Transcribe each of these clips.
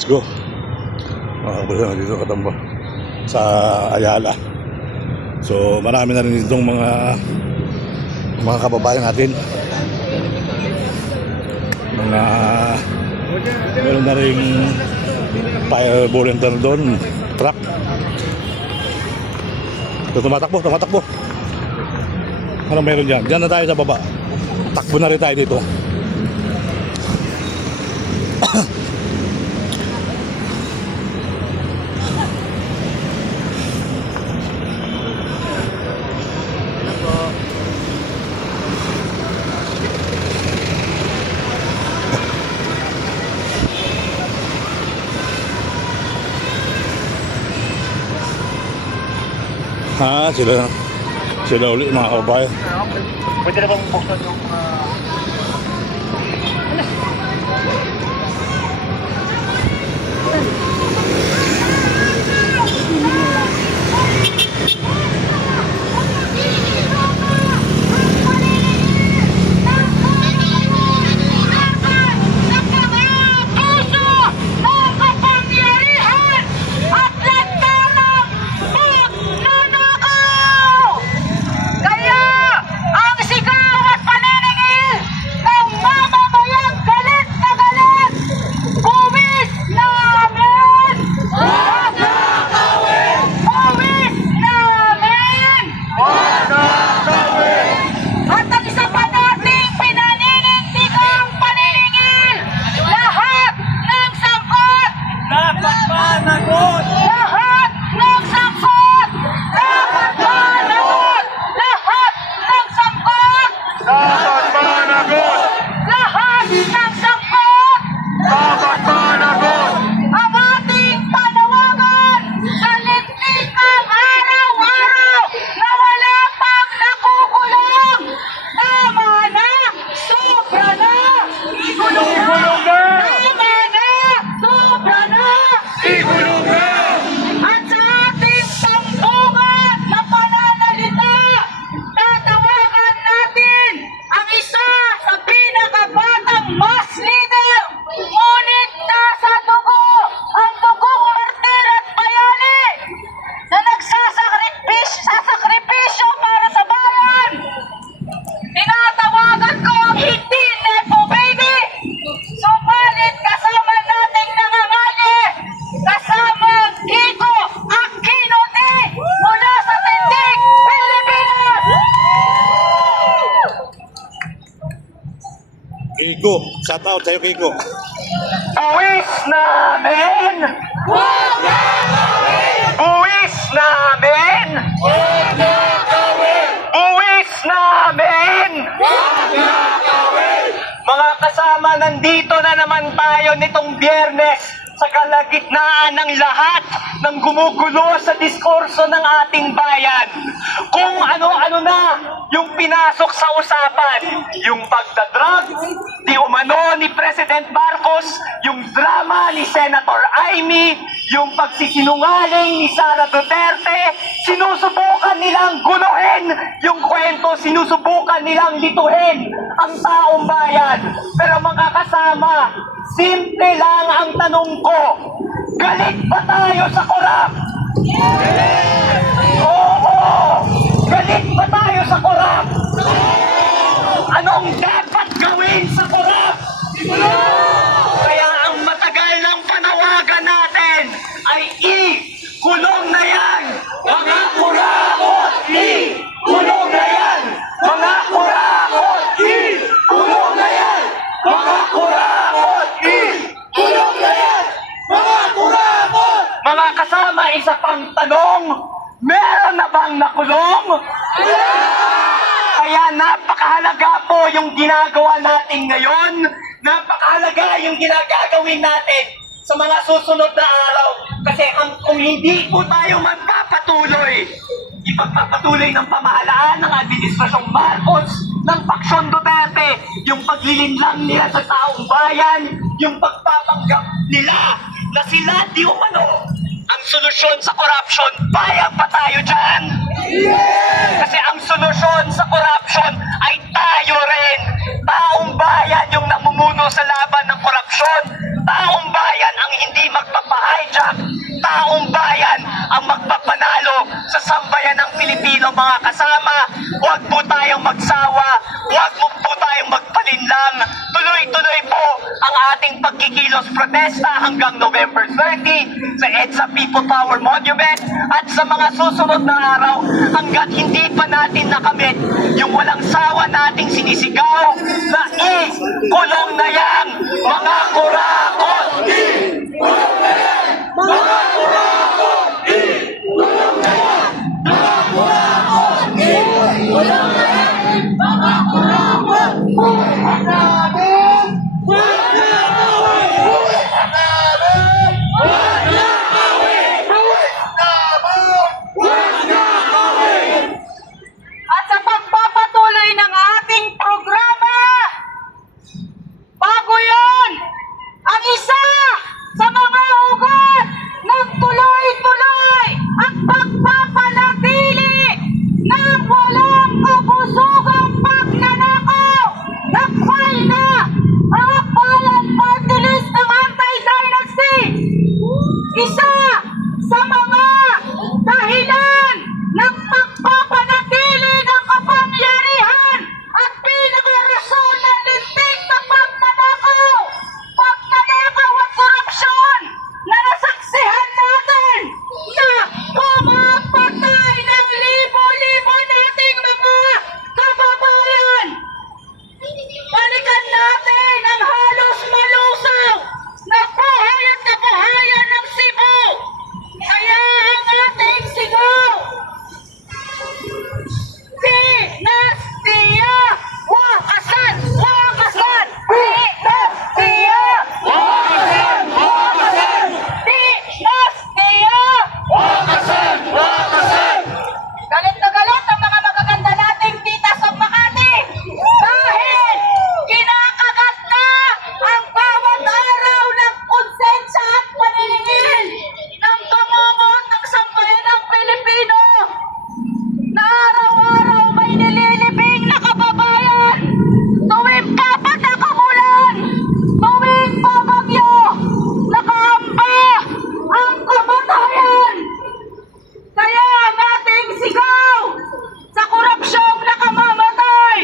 Let's go. Mga dito katamba sa Ayala. So marami na rin ditong mga kababayan natin. Meron na rin fire volunteer doon, truck. So, tumatakbo. Ano meron dyan? Diyan na tayo sa baba. Takbo na rin tayo dito. Sila ulit mga kababayan. Pwede na bang buksan yung Kiko, shout out sa'yo Kiko. buwis namin! Huwag na gawin! Buwis namin! Huwag na gawin! Buwis namin! Huwag na gawin! Mga kasama, nandito na naman tayo nitong Biyernes sa kalagitnaan ng lahat ng gumugulo sa diskurso ng ating bayan. Kung ano-ano na yung pinasok sa usapan, yung pagdadrug, di umano ni President Marcos, yung drama ni Senator Amy, yung pagsisinungaling ni Sara Duterte, sinusubukan nilang guluhin yung kwento, sinusubukan nilang lituhin ang taong bayan. Pero mga kasama, simple lang ang tanong ko, galit ba tayo sa korap? Yes! Oo! Galit ba tayo sa korap? Anong dapat gawin sa korap? Kaya ang matagal ng panawagan natin ay i-kulong na yan! Mga kurakot! I-kulong na yan! Mga kurakot! I-kulong na yan! Mga kurakot! I-kulong na yan! Mga kurakot! Mga kasama, isa pang tanong, meron na bang nakulong? Kaya napakahalaga po yung ginagawa natin ngayon. Napakahalaga yung ginagagawin natin sa mga susunod na araw. Kasi kung hindi po tayo magpapatuloy, ipagpapatuloy ng pamahalaan ng Administrasyong Marcos, ng Paksyon Duterte, yung paglilinlang nila sa taong bayan, yung pagpapanggap nila na sila di umano ang solusyon sa corruption. Payag pa tayo dyan? Kasi ang solusyon sa corruption ay tayo rin. Taong bayan yung namumuno sa laban ng korupsyon. Taong bayan ang hindi mga kasama, huwag po tayong magsawa, huwag po tayong magpalinlang. Tuloy-tuloy po ang ating pagkikilos protesta hanggang November 30 sa EDSA People Power Monument at sa mga susunod na araw hanggat hindi pa natin nakamit yung walang sawa nating sinisigaw na kulong na yang mga kurakot! At sa pagpapatuloy ng ating programa, bago yun, ang isa sa mga ugat ng tuloy-tuloy at pagpapanatili ng walang kabusugang pagnanakaw, nag-file na ang Akbayan Party List ng Anti-Dynasty. Isa sa mga dahilan ng pagpapanatili ng kapangyarihan at pinaka-rason ng lintik na pagnanakaw at korupsyon na nasaksihan natin na pumapatay ng libo-libo nating mga kababayan. Balikan natin ang halos malusaw na buhay at kabuhayan ng Cebu. Kaya ang ating sigaw, Dinastia! Wakasan! Wakasan! Dinastia! Wakasan! Wakasan! Dinastia! Wakasan! Wakasan! Galit na galit ang mga magaganda nating tita sa Makati dahil kinakagat na ang bawat araw ng konsensya at paniningil ng pamumuot ng sambayanang Pilipino na araw-araw may nililibing na kababayan tuwing papatak ang ulan, tuwing babagyo, nakaamba ang kamatayan. Kaya ang ating sigaw sa korupsyong nakamamatay,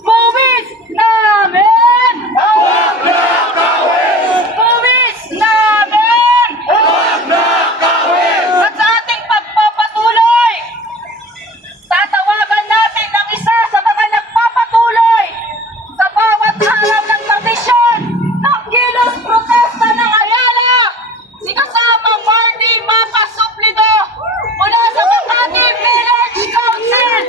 buwis namin! Huwag nakawin! Buwis namin! Huwag nakawin! At sa ating pagpapatuloy, tatawagan natin ang isa sa mga nagpapatuloy sa bawat harap ng tradisyon ng kilos protesta ng Ayala, si kasamang Marty Mapasuplido mula sa Makati Village Council.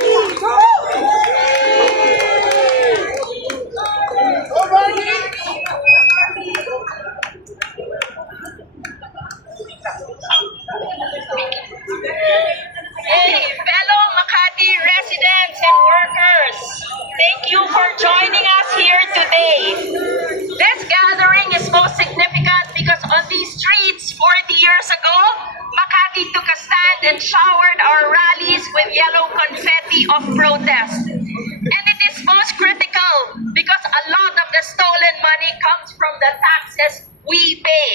Hey, fellow Makati residents and workers, thank you for joining us here today. This gathering is most significant because on these streets 40 years ago, Makati took a stand and showered our rallies with yellow confetti of protest. And it is most critical because a lot of the stolen money comes from the taxes we pay.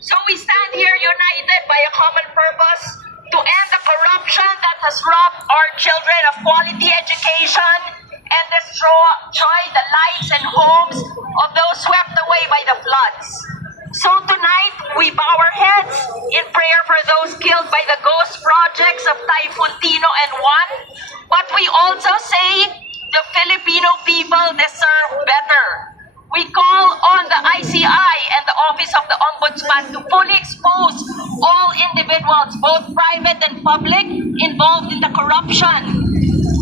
So we stand here united by a common purpose to end the corruption that has robbed our children of quality education and destroy the lives and homes of those swept away by the floods. So tonight, we bow our heads in prayer for those killed by the ghost projects of Typhoon Tino and Juan, but we also say the Filipino people deserve better. We call on the ICI and the Office of the Ombudsman to fully expose all individuals, both private and public, involved in the corruption.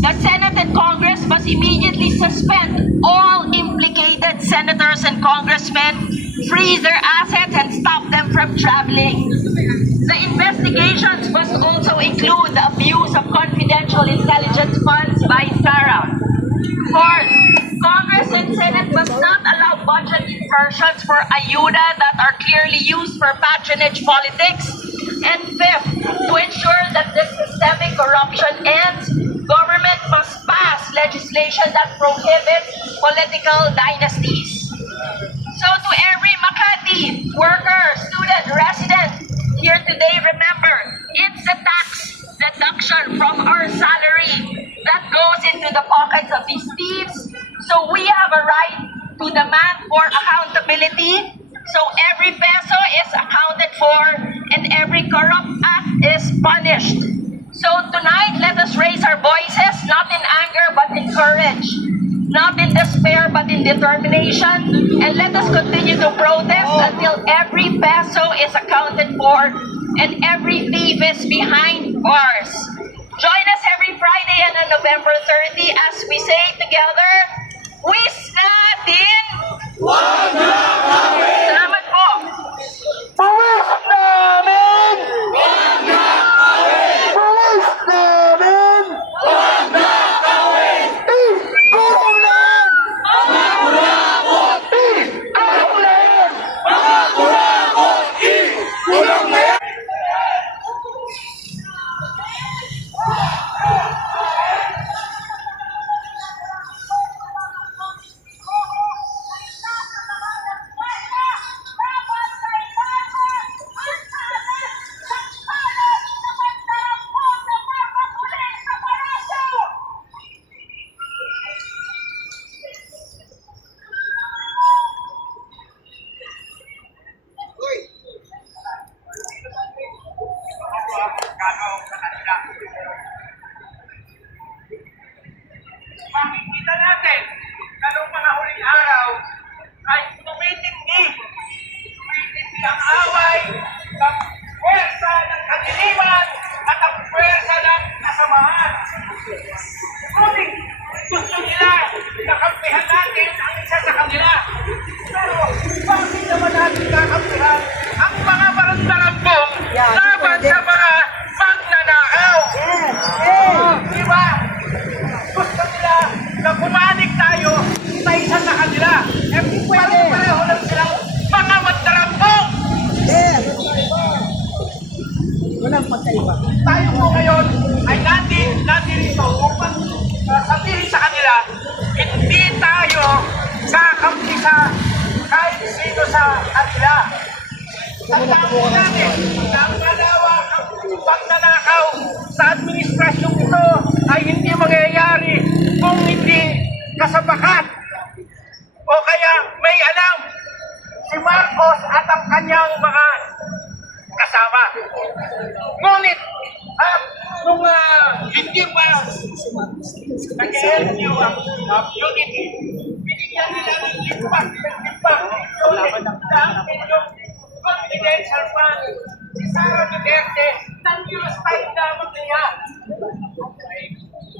The Senate and Congress must immediately suspend all implicated senators and congressmen, freeze their assets, and stop them from traveling. The investigations must also include the abuse of confidential intelligence funds by SARA. Fourth, Congress and Senate must not allow budget inversions for ayuda that are clearly used for patronage politics. And fifth, to ensure that this systemic corruption ends, government must pass legislation that prohibits political dynasties. So to every Makati worker, student, resident here today, remember, it's a tax deduction from our salary punished. So tonight, let us raise our voices, not in anger, but in courage. Not in despair, but in determination. And let us continue to protest until every peso is accounted for and every thief is behind bars. Join us every Friday and on November 30 as we say together, Wis natin! Salamat po! Pulis namin! Pulis namin! Ikulan! Ikulan! Makikita natin na noong mga huling araw ay tumitindi ang away ng pwersa ng kadiliman at ang pwersa ng kasamahan. Ngunit gusto nila na kampihan natin ang isa sa kanila. Pero bakit naman natin kakampihan ang mga barandarambong laban sa mga magnanakaw? Di ba? Gusto nila na pumanig tayo sa isa sa kanila. Pareho lang silang mga magdarambong. Tayo po ngayon ay nandito upang sabihin sa kanila, hindi tayo kakampi sa kahit sino sa kanila. Tandaan po natin na ang malawak ang pagnanakaw sa administrasyong ito ay hindi mangyayari kung hindi kasabakat o kaya may alam si Marcos at ang kanyang mga kasama. Ngunit nung hindi pa nag-LU ang unity, binigyan nila ng lipat unit na ang inyong confidential fund si Sara Duterte ng US time lamang niya.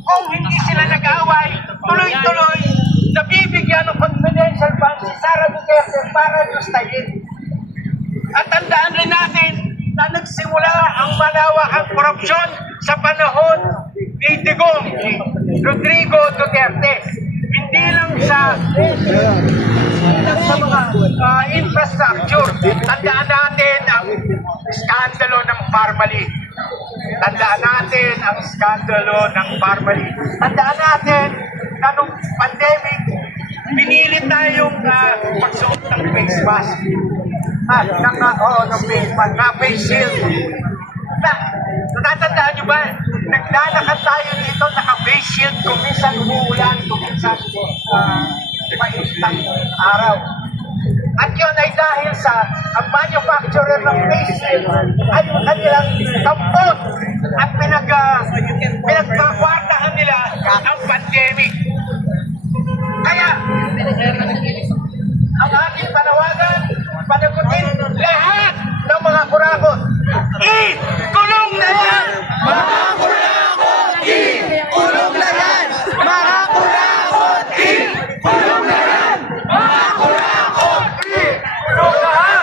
Kung hindi sila nag-away, tuloy-tuloy nabibigyan ng confidential fund si Sara Duterte para gustahin. At tandaan rin natin na nagsimula ang malawakang korupsyon sa panahon ni Digong Rodrigo Duterte. Hindi lang sa mga infrastructure. Tandaan natin ang skandalo ng Parmalee. Tandaan natin ang skandalo ng Parmalee. Tandaan natin na nung pandemic, pinili tayong magsuot ng face mask. Ng face mask, na face shield. Natatandaan nyo ba? Naglalakad tayo dito, naka-face shield, kung minsan umuulan, kung minsan mainitang araw. At yun ay dahil sa ang manufacturer ng face shield ay kanilang tampon at pinagkakwa